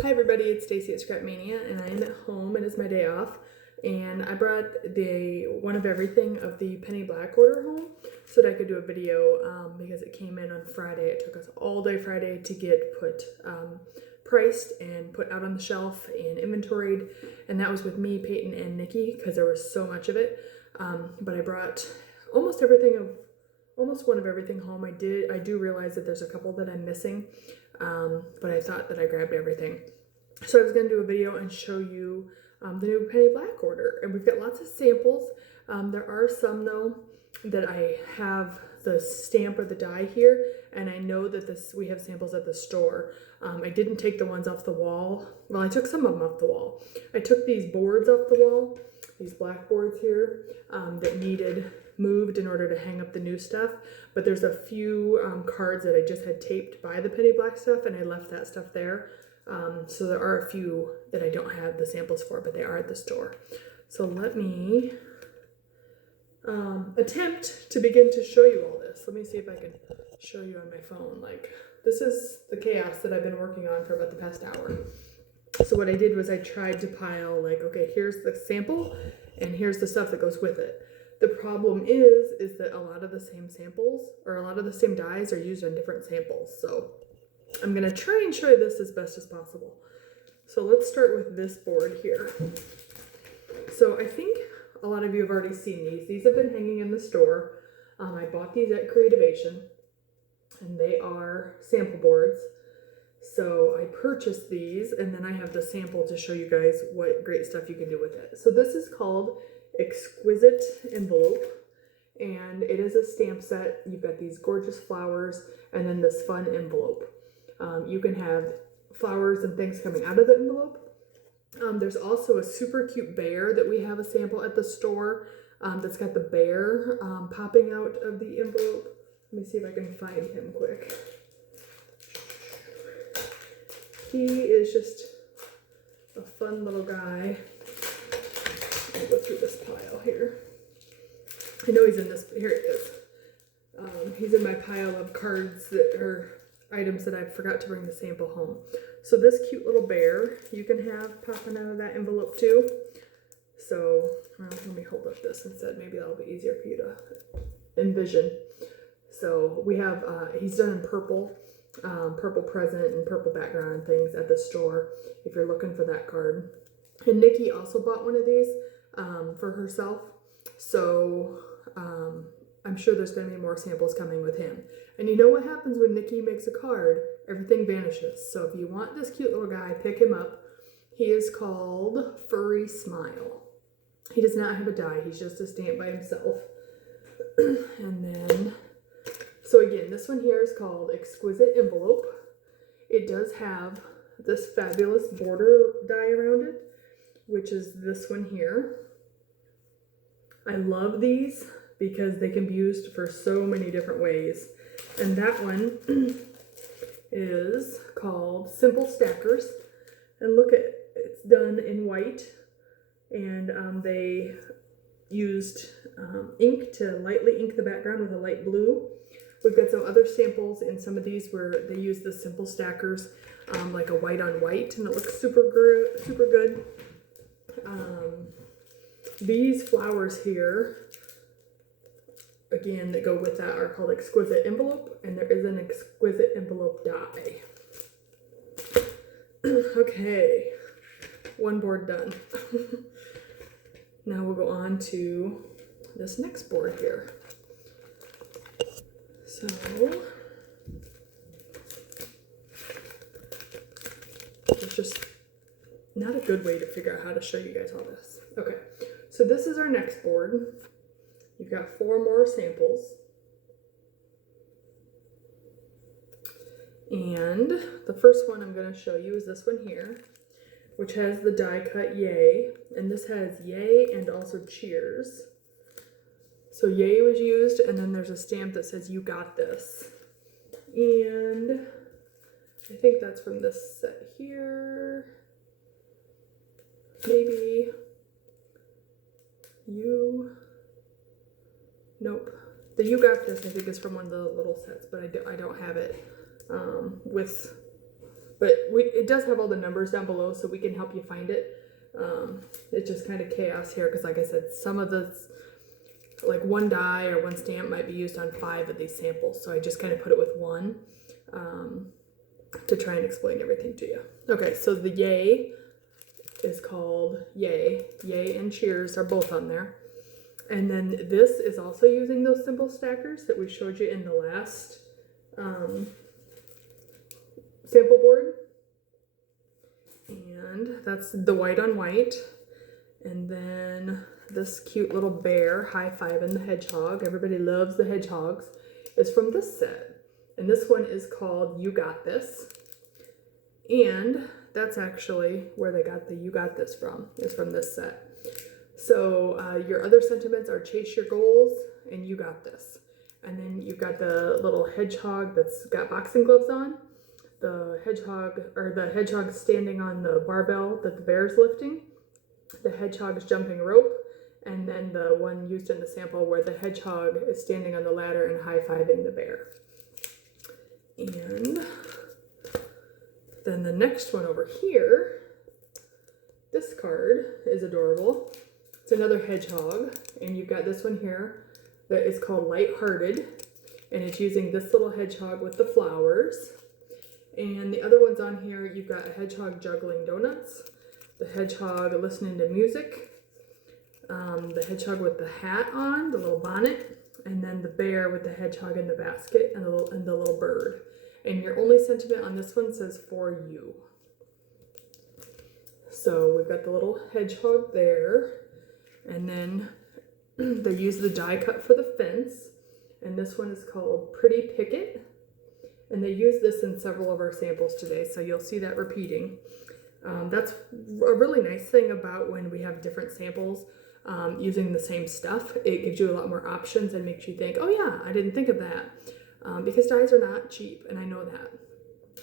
Hi everybody, it's Stacy at Scrapmania, and I am at home. It is my day off, and I brought the one of everything of the penny black order home so that I could do a video because it came in on Friday. It took us all day Friday to get put priced and put out on the shelf and inventoried, and that was with me, Peyton, and Nikki because there was so much of it. But I brought almost one of everything home. I do realize that there's a couple that I'm missing, but I thought that I grabbed everything. So I was going to do a video and show you the new penny black order, and we've got lots of samples. There are some though that I have the stamp or the die here, and I know that we have samples at the store. I didn't take the ones off the wall. Well, I took some of them off the wall. I took these boards off the wall, these black boards here that needed moved in order to hang up the new stuff, but there's a few cards that I just had taped by the penny black stuff, and I left that stuff there. So there are a few that I don't have the samples for, but they are at the store. So let me attempt to begin to show you all this. Let me see if I can show you on my phone. Like, this is the chaos that I've been working on for about the past hour. So what I did was I tried to pile, like, okay, here's the sample and here's the stuff that goes with it. The problem is that a lot of the same samples or a lot of the same dies are used on different samples. So I'm gonna try and show you this as best as possible. So let's start with this board here. So I think a lot of you have already seen these. These have been hanging in the store. I bought these at Creativation, and they are sample boards. So I purchased these, and then I have the sample to show you guys what great stuff you can do with it. So this is called Exquisite Envelope, and it is a stamp set. You've got these gorgeous flowers and then this fun envelope. You can have flowers and things coming out of the envelope. There's also a super cute bear that we have a sample at the store that's got the bear popping out of the envelope. Let me see if I can find him quick. He is just a fun little guy. I'll go through this pile here. I know he's in this, here it is. He's in my pile of cards that are items that I forgot to bring the sample home. So this cute little bear you can have popping out of that envelope too. So let me hold up this instead. Maybe that'll be easier for you to envision. So we have, he's done in purple, purple present and purple background and things at the store if you're looking for that card. And Nikki also bought one of these for herself. So I'm sure there's going to be more samples coming with him. And you know what happens when Nikki makes a card? Everything vanishes. So if you want this cute little guy, pick him up. He is called Furry Smile. He does not have a die. He's just a stamp by himself. And then, so again, this one here is called Exquisite Envelope. It does have this fabulous border die around it, which is this one here. I love these because they can be used for so many different ways. And that one is called Simple Stackers. And look at, it's done in white. And they used ink to lightly ink the background with a light blue. We've got some other samples in some of these where they use the Simple Stackers, like a white on white, and it looks super good. These flowers here, again, that go with that are called Exquisite Envelope, and there is an Exquisite Envelope die. Okay, one board done. Now we'll go on to this next board here. So, it's just not a good way to figure out how to show you guys all this. Okay, so this is our next board. You've got 4 more samples. And the first one I'm going to show you is this one here, which has the die cut yay. And this has yay and also cheers. So yay was used, and then there's a stamp that says you got this. And I think that's from this set here. Maybe you... Nope. The You Got This, I think, is from one of the little sets, but I don't have it with But it does have all the numbers down below, so we can help you find it. It's just kind of chaos here because, like I said, some of the, like one die or one stamp might be used on 5 of these samples. So I just kind of put it with one to try and explain everything to you. Okay, so the yay is called yay. Yay and cheers are both on there. And then this is also using those symbol stackers that we showed you in the last sample board. And that's the white on white. And then this cute little bear high-fiving the hedgehog. Everybody loves the hedgehogs. Is from this set. And this one is called You Got This. And that's actually where they got the You Got This from, is from this set. So your other sentiments are chase your goals and you got this. And then you've got the little hedgehog that's got boxing gloves on. The hedgehog standing on the barbell that the bear's lifting. The hedgehog is jumping rope. And then the one used in the sample where the hedgehog is standing on the ladder and high-fiving the bear. And then the next one over here, this card is adorable. It's another hedgehog, and you've got this one here that is called Lighthearted, and it's using this little hedgehog with the flowers. And the other ones on here, you've got a hedgehog juggling donuts, the hedgehog listening to music, the hedgehog with the hat on, the little bonnet, and then the bear with the hedgehog in the basket and the little bird. And your only sentiment on this one says for you. So we've got the little hedgehog there. And then they use the die cut for the fence. And this one is called Pretty Picket. And they use this in several of our samples today, so you'll see that repeating. That's a really nice thing about when we have different samples using the same stuff. It gives you a lot more options and makes you think, oh yeah, I didn't think of that. Because dies are not cheap, and I know that.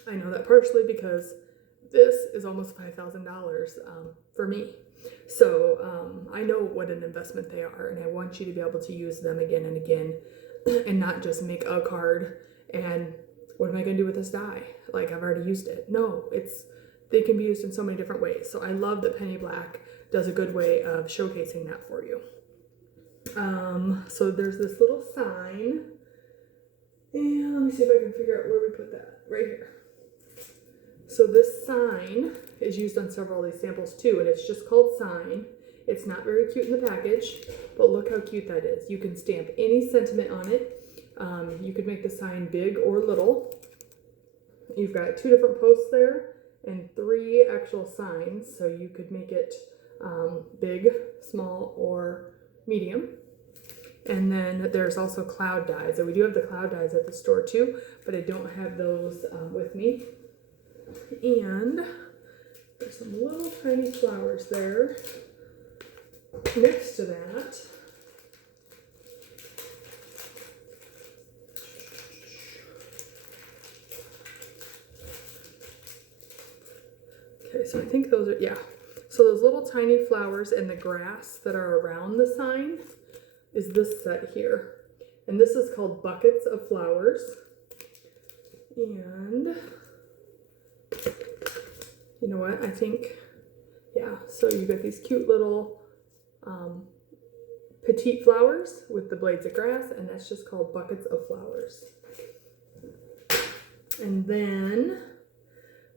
I know that partially because this is almost $5,000 for me. So I know what an investment they are, and I want you to be able to use them again and again and not just make a card and what am I going to do with this die? Like, I've already used it. No, they can be used in so many different ways. So I love that Penny Black does a good way of showcasing that for you. So there's this little sign. And let me see if I can figure out where we put that. Right here. So this sign is used on several of these samples too, and it's just called Sign. It's not very cute in the package, but look how cute that is. You can stamp any sentiment on it. You could make the sign big or little. You've got 2 different posts there and 3 actual signs, so you could make it big, small, or medium. And then there's also cloud dies, and we do have the cloud dies at the store too, but I don't have those with me. And there's some little tiny flowers there. Next to that, okay, so I think those are, yeah. So those little tiny flowers and the grass that are around the sign is this set here. And this is called Buckets of Flowers. And you know what, I think, yeah, so you got these cute little petite flowers with the blades of grass, and that's just called Buckets of Flowers. And then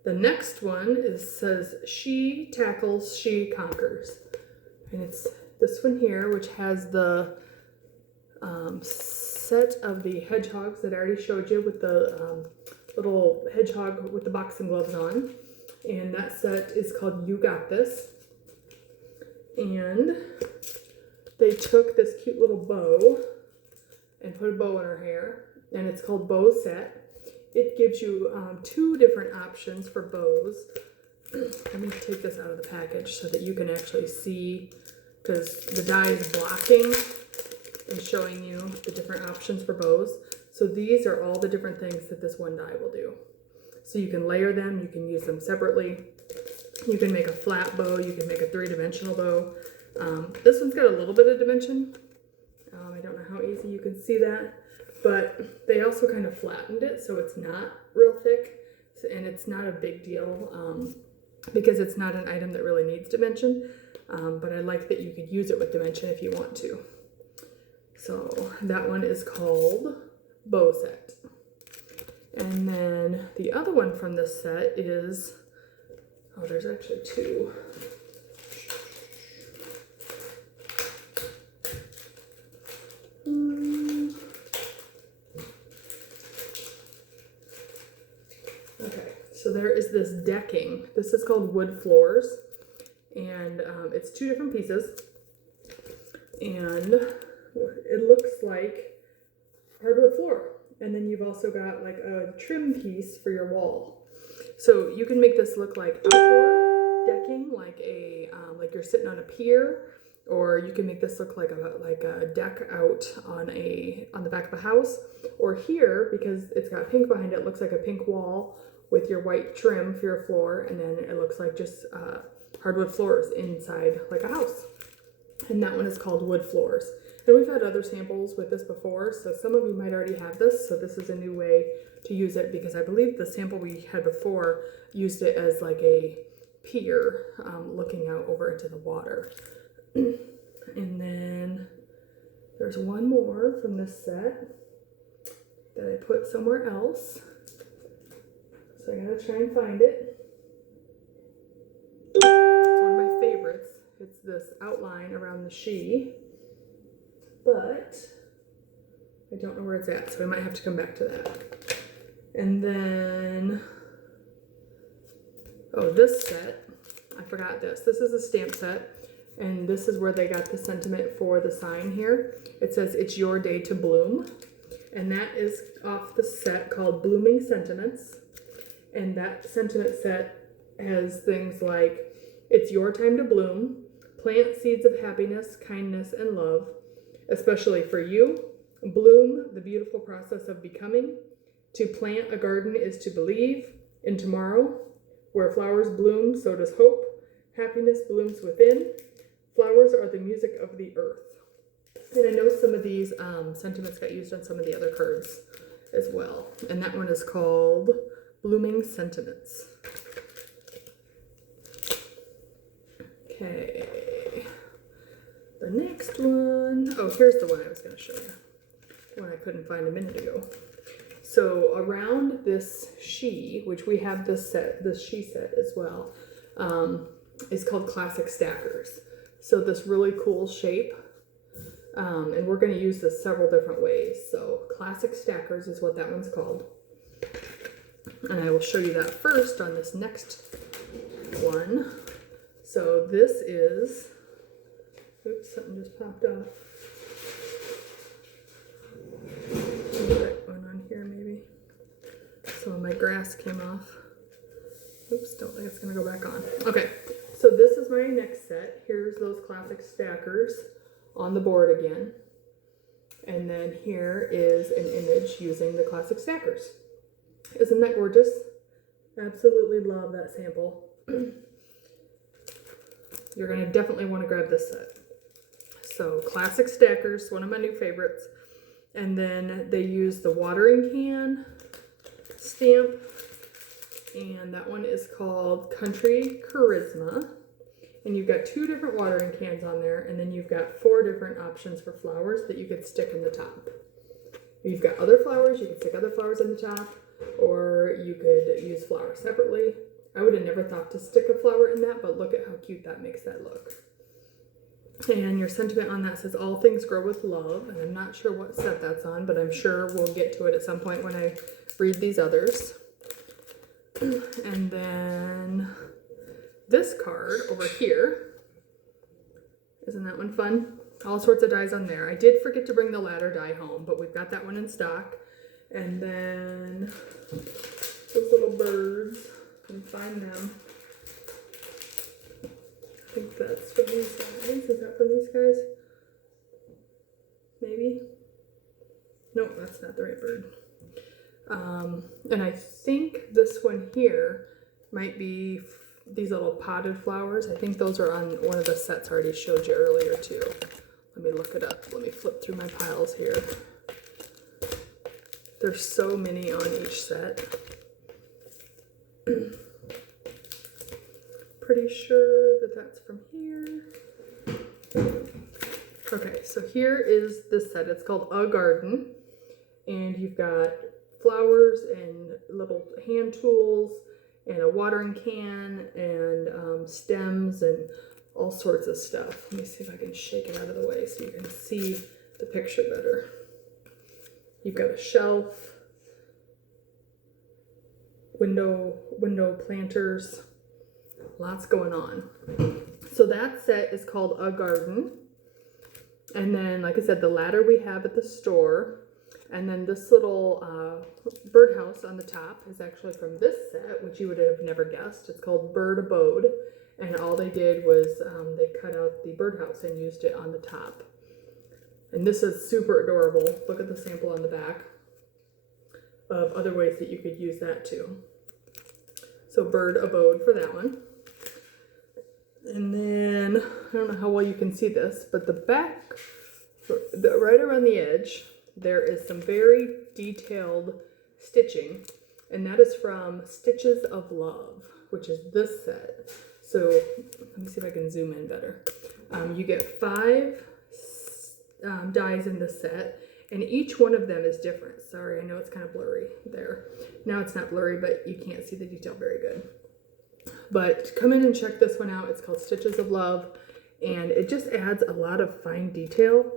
the next one says She Tackles, She Conquers. And it's this one here, which has the set of the hedgehogs that I already showed you with the little hedgehog with the boxing gloves on. And that set is called You Got This. And they took this cute little bow and put a bow in her hair, and it's called Bow Set. It gives you 2 different options for bows. Let me take this out of the package so that you can actually see, because the die is blocking and showing you the different options for bows. So these are all the different things that this one die will do. So you can layer them, you can use them separately. You can make a flat bow, you can make a 3-dimensional bow. This one's got a little bit of dimension. I don't know how easy you can see that, but they also kind of flattened it so it's not real thick. and it's not a big deal because it's not an item that really needs dimension, but I like that you could use it with dimension if you want to. So that one is called Bow Set. And then the other one from this set is, oh, there's actually two. Okay, so there is this decking. This is called Wood Floors, and it's two different pieces, and it looks like hardwood floor. And then you've also got like a trim piece for your wall. So you can make this look like outdoor decking, like a like you're sitting on a pier, or you can make this look like a deck out on the back of a house. Or here, because it's got pink behind it, looks like a pink wall with your white trim for your floor, and then it looks like just hardwood floors inside like a house. And that one is called Wood Floors. And we've had other samples with this before, so some of you might already have this, so this is a new way to use it, because I believe the sample we had before used it as like a pier looking out over into the water. And then there's one more from this set that I put somewhere else, so I gotta try and find it. It's one of my favorites. It's this outline around the she, but I don't know where it's at, so I might have to come back to that. And then, oh, this set, I forgot this. This is a stamp set, and this is where they got the sentiment for the sign here. It says, "It's your day to bloom," and that is off the set called Blooming Sentiments. And that sentiment set has things like, "It's your time to bloom, plant seeds of happiness, kindness, and love, especially for you. Bloom, the beautiful process of becoming. To plant a garden is to believe in tomorrow. Where flowers bloom, so does hope. Happiness blooms within. Flowers are the music of the earth." And I know some of these sentiments got used on some of the other cards as well. And that one is called Blooming Sentiments. Okay. The next one, oh, here's the one I was going to show you. The one I couldn't find a minute ago. So around this she, which we have this she set as well, is called Classic Stackers. So this really cool shape, and we're going to use this several different ways. So Classic Stackers is what that one's called. And I will show you that first on this next one. So this is, oops, something just popped off. That one on here maybe. Some of my grass came off. Oops, don't think it's gonna go back on. Okay, so this is my next set. Here's those Classic Stackers on the board again. And then here is an image using the Classic Stackers. Isn't that gorgeous? Absolutely love that sample. You're going to definitely want to grab this set. So Classic Stackers, one of my new favorites. And then they use the watering can stamp. And that one is called Country Charisma. And you've got two different watering cans on there. And then you've got 4 different options for flowers that you could stick in the top. You've got other flowers. You can stick other flowers in the top. Or you could use flowers separately. I would have never thought to stick a flower in that, but look at how cute that makes that look. And your sentiment on that says, "All things grow with love." And I'm not sure what set that's on, but I'm sure we'll get to it at some point when I read these others. And then this card over here, isn't that one fun? All sorts of dies on there. I did forget to bring the ladder die home, but we've got that one in stock. And then those little birds, can find them. I think that's from these guys. Is that from these guys? Maybe? Nope, that's not the right bird. And I think this one here might be these little potted flowers. I think those are on one of the sets I already showed you earlier too. Let me look it up. Let me flip through my piles here. There's so many on each set. pretty sure that that's from here. Okay, so here is this set. It's called A Garden, and you've got flowers and little hand tools and a watering can and stems and all sorts of stuff. Let me see if I can shake it out of the way so you can see the picture better. You've got a shelf, window planters, lots going on. So that set is called A Garden. And then, like I said, the ladder we have at the store. And then this little birdhouse on the top is actually from this set, which you would have never guessed. It's called Bird Abode. And all they did was they cut out the birdhouse and used it on the top. And this is super adorable. Look at the sample on the back of other ways that you could use that too. So Bird Abode for that one. And then, I don't know how well you can see this, but the back, right around the edge, there is some very detailed stitching. And that is from Stitches of Love, which is this set. So let me see if I can zoom in better. You get 5 dies in this set, and each one of them is different. Sorry, I know it's kind of blurry there. Now it's not blurry, but you can't see the detail very good. But come in and check this one out. It's called Stitches of Love, and it just adds a lot of fine detail,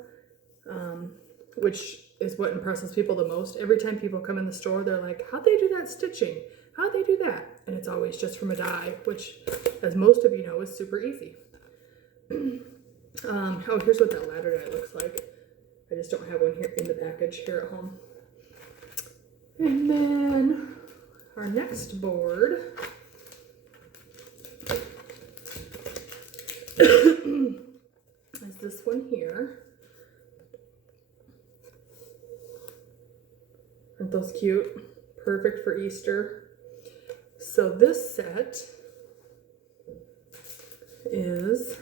which is what impresses people the most. Every time people come in the store, they're like, how'd they do that stitching? How'd they do that? And it's always just from a die, which, as most of you know, is super easy. Oh, here's what that ladder die looks like. I just don't have one here in the package here at home. And then our next board is this one here. Aren't those cute? Perfect for Easter. So this set is,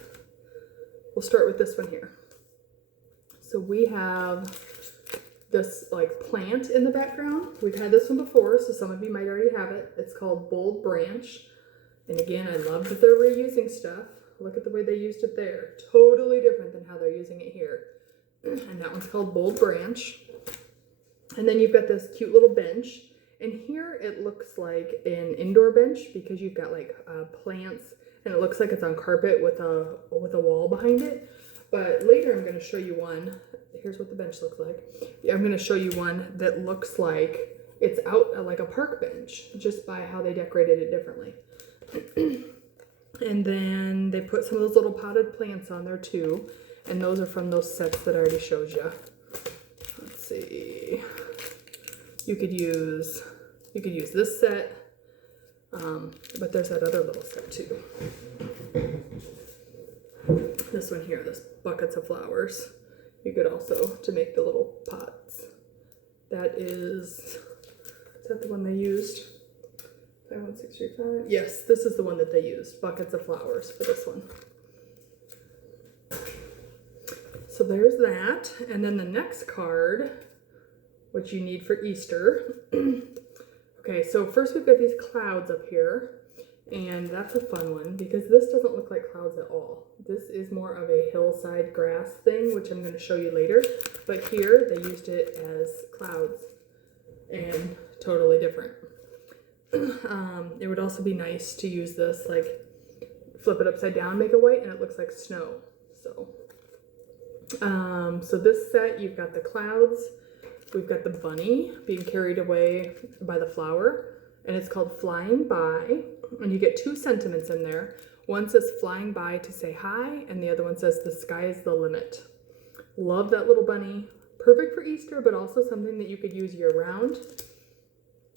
we'll start with this one here. So we have this like plant in the background. We've had this one before, so some of you might already have it. It's called Bold Branch. And again, I love that they're reusing stuff. Look at the way they used it there. Totally different than how they're using it here. And that one's called Bold Branch. And then you've got this cute little bench. And here it looks like an indoor bench because you've got like plants, and it looks like it's on carpet with a wall behind it. But later I'm going to show you one. Here's what the bench looks like. I'm going to show you one that looks like it's out like a park bench, just by how they decorated it differently. And then they put some of those little potted plants on there too. And those are from those sets that I already showed you. Let's see. You could use this set, but there's that other little set too. This one here, this buckets of flowers. You could also, to make the little pots. That is that the one they used? 51635. Yes, this is the one that they used. Buckets of flowers for this one. So there's that. And then the next card, which you need for Easter. Okay, so first we've got these clouds up here. And that's a fun one because this doesn't look like clouds at all. This is more of a hillside grass thing, which I'm going to show you later. But here they used it as clouds and totally different. It would also be nice to use this, like flip it upside down, make it white, and it looks like snow. So this set, you've got the clouds. We've got the bunny being carried away by the flower, and it's called Flying By. And you get 2 sentiments in there. One says flying by to say hi, and the other one says the sky is the limit. Love that little bunny. Perfect for Easter, but also something that you could use year round.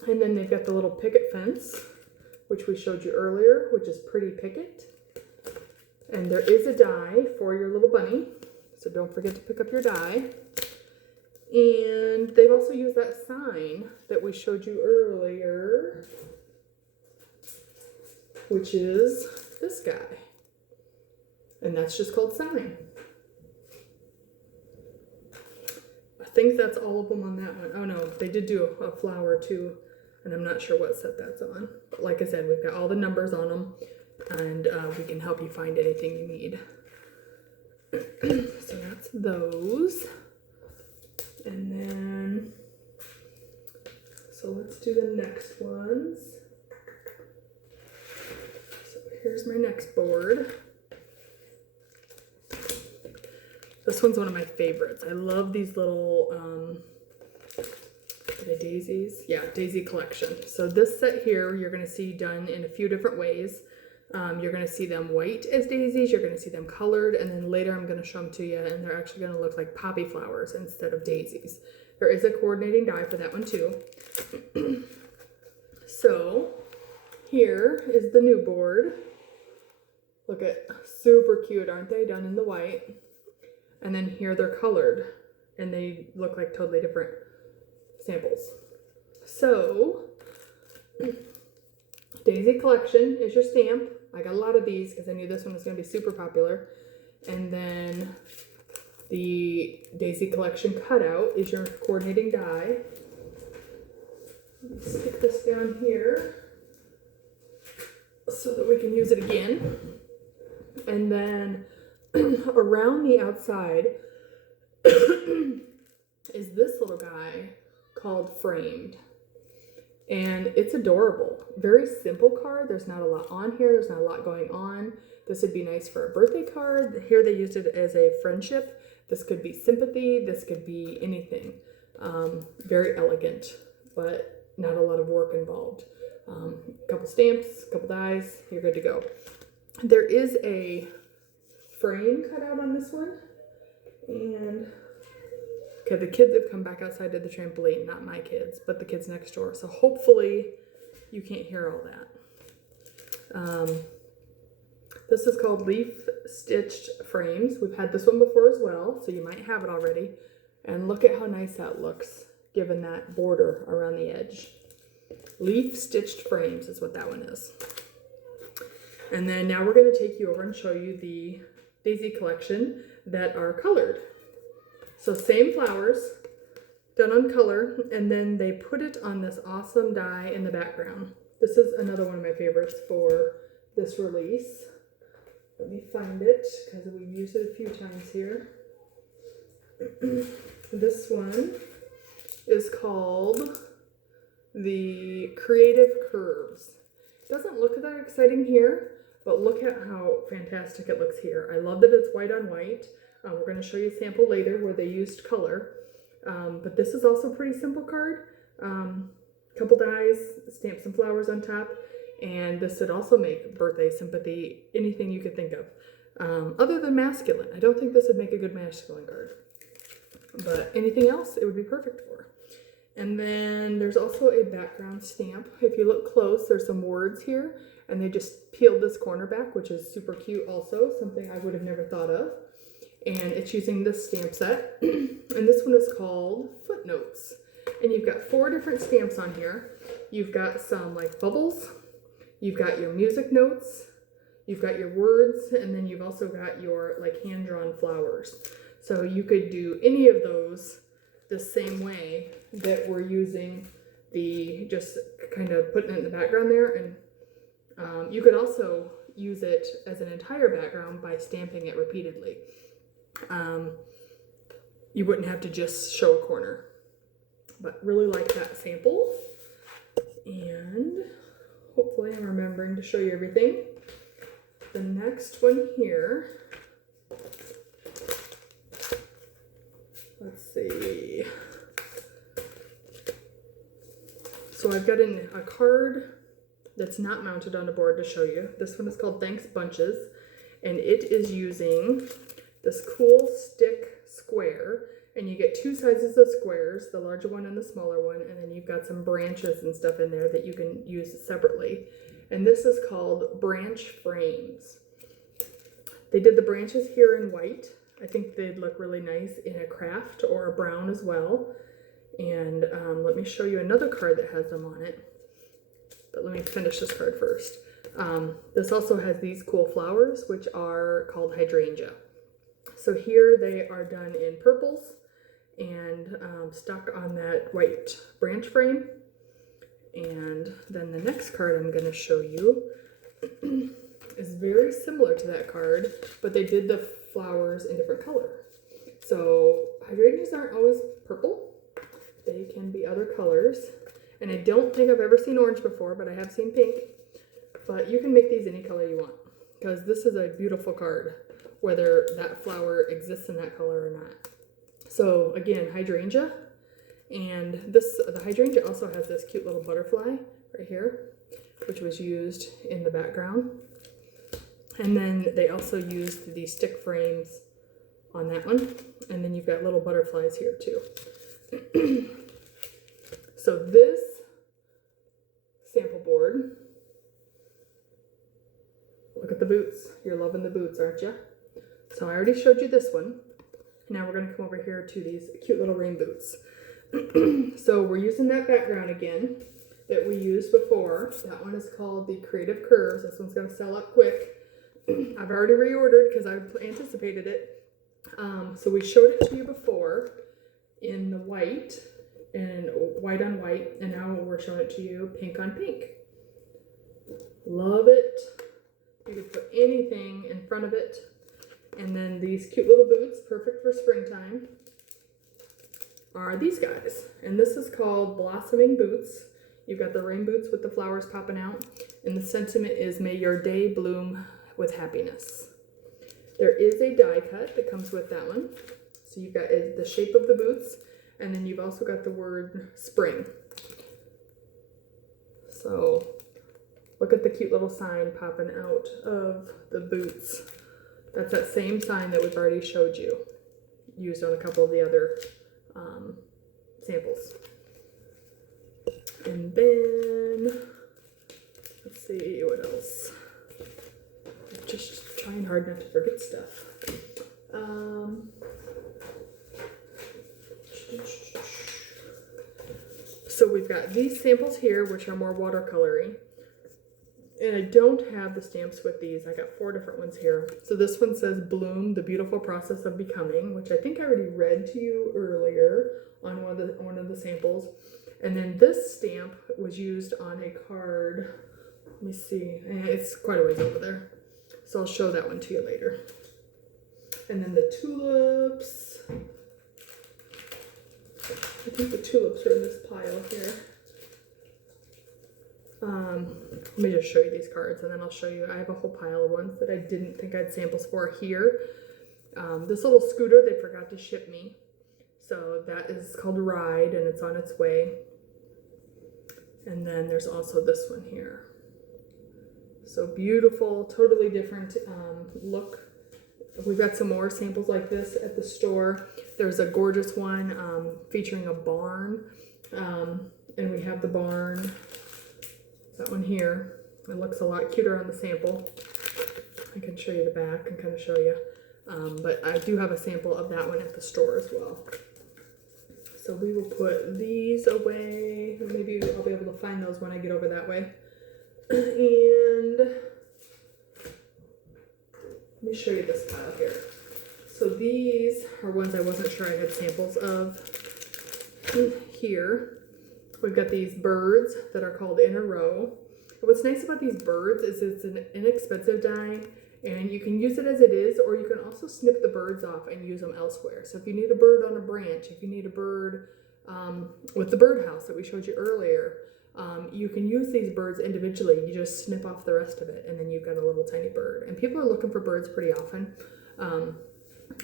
And then they've got the little picket fence, which we showed you earlier, which is Pretty Picket. And there is a die for your little bunny, so don't forget to pick up your die. And they've also used that sign that we showed you earlier, which is this guy. And that's just called Sign. I think that's all of them on that one. Oh no, they did do a flower too, and I'm not sure what set that's on. But like I said, we've got all the numbers on them. and we can help you find anything you need. So that's those. And then, so let's do the next ones. So here's my next board. This one's one of my favorites. I love these little, are they daisies? Yeah, daisy collection. So this set here, you're gonna see done in a few different ways. You're gonna see them white as daisies, you're gonna see them colored, and then later I'm gonna show them to you, and they're actually gonna look like poppy flowers instead of daisies. There is a coordinating die for that one too. So here is the new board. Look at, super cute, aren't they? Done in the white. And then here they're colored, and they look like totally different samples. So, Daisy Collection is your stamp. I got a lot of these because I knew this one was going to be super popular. And then the Daisy Collection cutout is your coordinating die. Let's stick this down here so that we can use it again. And then around the outside is this little guy called Framed. And it's adorable. Very simple card. There's not a lot on here. There's not a lot going on. This would be nice for a birthday card. Here they used it as a friendship. This could be sympathy. This could be anything. Very elegant, but not a lot of work involved. A couple stamps, a couple dies, you're good to go. There is a frame cut out on this one. And okay, the kids have come back outside to the trampoline, not my kids, but the kids next door. So hopefully you can't hear all that. This is called Leaf Stitched Frames. We've had this one before as well, so you might have it already. And look at how nice that looks, given that border around the edge. Leaf Stitched Frames is what that one is. And then now we're going to take you over and show you the Daisy Collection that are colored. So same flowers, done on color, and then they put it on this awesome die in the background. This is another one of my favorites for this release. Let me find it, because we've used it a few times here. This one is called the Creative Curves. It doesn't look that exciting here, but look at how fantastic it looks here. I love that it's white on white. We're going to show you a sample later where they used color. But this is also a pretty simple card. Couple dies, stamp some flowers on top. And this would also make birthday sympathy, anything you could think of. Other than masculine. I don't think this would make a good masculine card. But anything else, it would be perfect for. And then there's also a background stamp. If you look close, there's some words here. And they just peeled this corner back, which is super cute also. Something I would have never thought of. And it's using this stamp set. And this one is called Footnotes. And you've got 4 different stamps on here. You've got some like bubbles. You've got your music notes. You've got your words. And then you've also got your like hand-drawn flowers. So you could do any of those the same way that we're using the, just kind of putting it in the background there. And you could also use it as an entire background by stamping it repeatedly. You wouldn't have to just show a corner, but really like that sample. And hopefully I'm remembering to show you everything. The next one here, let's see. So I've got a card that's not mounted on a board to show you. This one is called Thanks Bunches, and it is using this cool stick square, and you get 2 sizes of squares, the larger one and the smaller one, and then you've got some branches and stuff in there that you can use separately. And this is called Branch Frames. They did the branches here in white. I think they'd look really nice in a craft or a brown as well. And let me show you another card that has them on it. But let me finish this card first. This also has these cool flowers, which are called hydrangea. So here they are done in purples and stuck on that white branch frame. And then the next card I'm going to show you is similar to that card, but they did the flowers in different color. So hydrangeas aren't always purple. They can be other colors. And I don't think I've ever seen orange before, but I have seen pink. But you can make these any color you want, because this is a beautiful card, whether that flower exists in that color or not. So again, hydrangea. And the hydrangea also has this cute little butterfly right here, which was used in the background. And then they also used these stick frames on that one. And then you've got little butterflies here too. So this sample board, look at the boots. You're loving the boots, aren't you? So I already showed you this one. Now we're gonna come over here to these cute little rain boots. So we're using that background again that we used before. That one is called the Creative Curves. This one's gonna sell out quick. I've already reordered because I anticipated it. So we showed it to you before in the white and white on white, and now we're showing it to you pink on pink. Love it. You can put anything in front of it. And then these cute little boots, perfect for springtime, are these guys. And this is called Blossoming Boots. You've got the rain boots with the flowers popping out. And the sentiment is, may your day bloom with happiness. There is a die cut that comes with that one. So you've got the shape of the boots, and then you've also got the word spring. So look at the cute little sign popping out of the boots. That's that same sign that we've already showed you, used on a couple of the other samples. And then, let's see, what else? I'm just trying hard not to forget stuff. So we've got these samples here, which are more watercolory. And I don't have the stamps with these. I got 4 different ones here. So this one says Bloom, the Beautiful Process of Becoming, which I think I already read to you earlier on one of the samples. And then this stamp was used on a card. Let me see. It's quite a ways over there. So I'll show that one to you later. And then the tulips. I think the tulips are in this pile here. Let me just show you these cards, and then I'll show you. I have a whole pile of ones that I didn't think I'd samples for here. This little scooter they forgot to ship me. So that is called Ride, and it's on its way. And then there's also this one here. So beautiful, totally different look. We've got some more samples like this at the store. There's a gorgeous one featuring a barn. And we have the barn, that one here. It looks a lot cuter on the sample. I can show you the back and kind of show you. But I do have a sample of that one at the store as well. So we will put these away. Maybe I'll be able to find those when I get over that way. And let me show you this pile here. So these are ones I wasn't sure I had samples of here. We've got these birds that are called In a Row. And what's nice about these birds is it's an inexpensive die, and you can use it as it is, or you can also snip the birds off and use them elsewhere. So if you need a bird on a branch, if you need a bird with the birdhouse that we showed you earlier, you can use these birds individually. You just snip off the rest of it, and then you've got a little tiny bird. And people are looking for birds pretty often,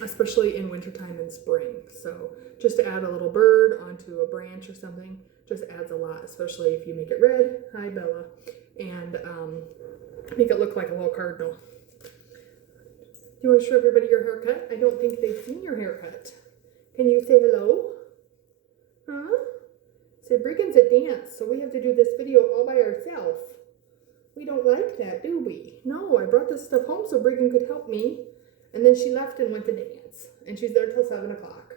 especially in wintertime and spring. So just to add a little bird onto a branch or something just adds a lot, especially if you make it red, hi Bella, and make it look like a little cardinal. Do you want to show everybody your haircut? I don't think they've seen your haircut. Can you say hello? Huh? Say, Briggan's at dance, so we have to do this video all by ourselves. We don't like that, do we? No, I brought this stuff home so Briggan could help me, and then she left and went to dance, and she's there till 7 o'clock.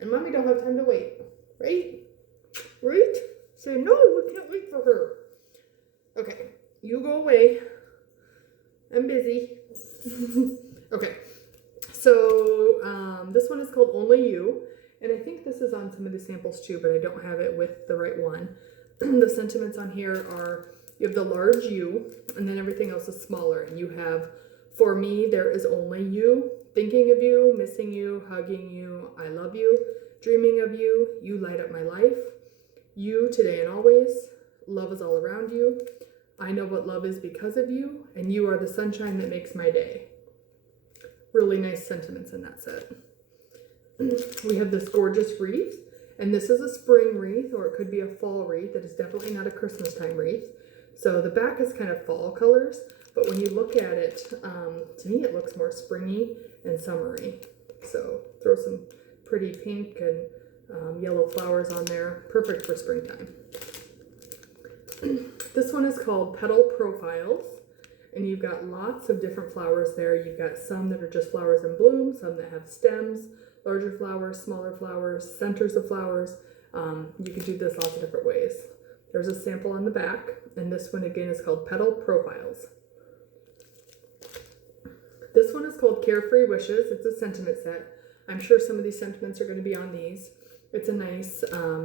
And Mommy don't have time to wait, right? Right? Say, no, we can't wait for her. Okay, you go away. I'm busy. Okay, so this one is called Only You. And I think this is on some of the samples too, but I don't have it with the right one. The sentiments on here are, you have the large U, and then everything else is smaller. And you have For me, there is only you. Thinking of you, missing you, hugging you, I love you, dreaming of you, you light up my life. You today and always. Love is all around you. I know what love is because of you, and you are the sunshine that makes my day. Really nice sentiments in that set. We have this gorgeous wreath, and this is a spring wreath, or it could be a fall wreath. It is definitely not a Christmas time wreath. So the back is kind of fall colors, but when you look at it, to me it looks more springy and summery. So throw some pretty pink and yellow flowers on there. Perfect for springtime. This one is called Petal Profiles, and you've got lots of different flowers there. You've got some that are just flowers in bloom, some that have stems, larger flowers, smaller flowers, centers of flowers. You can do this lots of different ways. There's a sample on the back, and this one again is called Petal Profiles. This one is called Carefree Wishes. It's a sentiment set. I'm sure some of these sentiments are going to be on these. It's a nice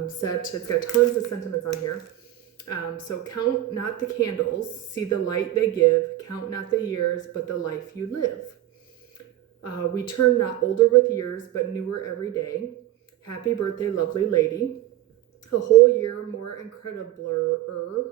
set. It's got tons of sentiments on here. So count not the candles, see the light they give, count not the years, but the life you live. We turn not older with years, but newer every day. Happy birthday, lovely lady. A whole year more incredibler.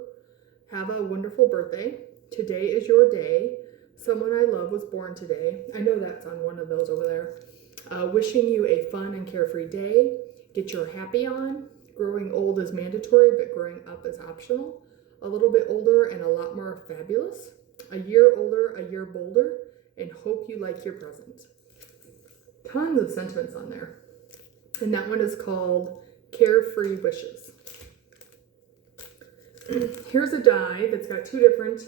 Have a wonderful birthday. Today is your day. Someone I love was born today. I know that's on one of those over there. Wishing you a fun and carefree day. Get your happy on. Growing old is mandatory, but growing up is optional. A little bit older and a lot more fabulous. A year older, a year bolder, and hope you like your present. Tons of sentiments on there. And that one is called Carefree Wishes. Here's a die that's got two different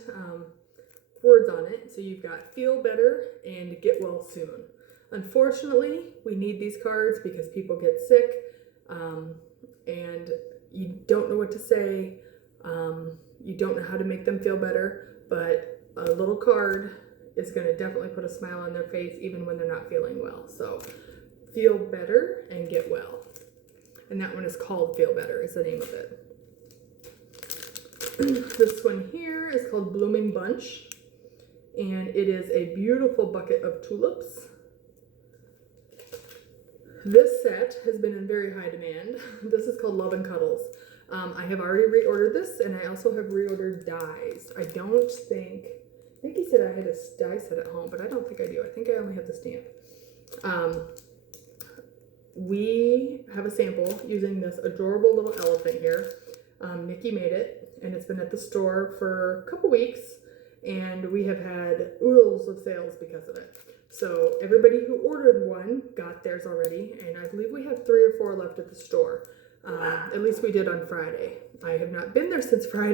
words on it. So you've got feel better and get well soon. Unfortunately, we need these cards because people get sick. And you don't know what to say, you don't know how to make them feel better, but a little card is going to definitely put a smile on their face even when they're not feeling well. So feel better and get well. And that one is called Feel Better, is the name of it. This one here is called Blooming Bunch, and it is a beautiful bucket of tulips. This set has been in very high demand. This is called Love and Cuddles. I have already reordered this, and I also have reordered dies. I think he said I had a die set at home, but I don't think I do. I think I only have the stamp. We have a sample using this adorable little elephant here. Nikki made it, and it's been at the store for a couple weeks, and we have had oodles of sales because of it. So everybody who ordered one got theirs already, and I believe we have 3 or 4 left at the store. At least we did on Friday. I have not been there since Friday.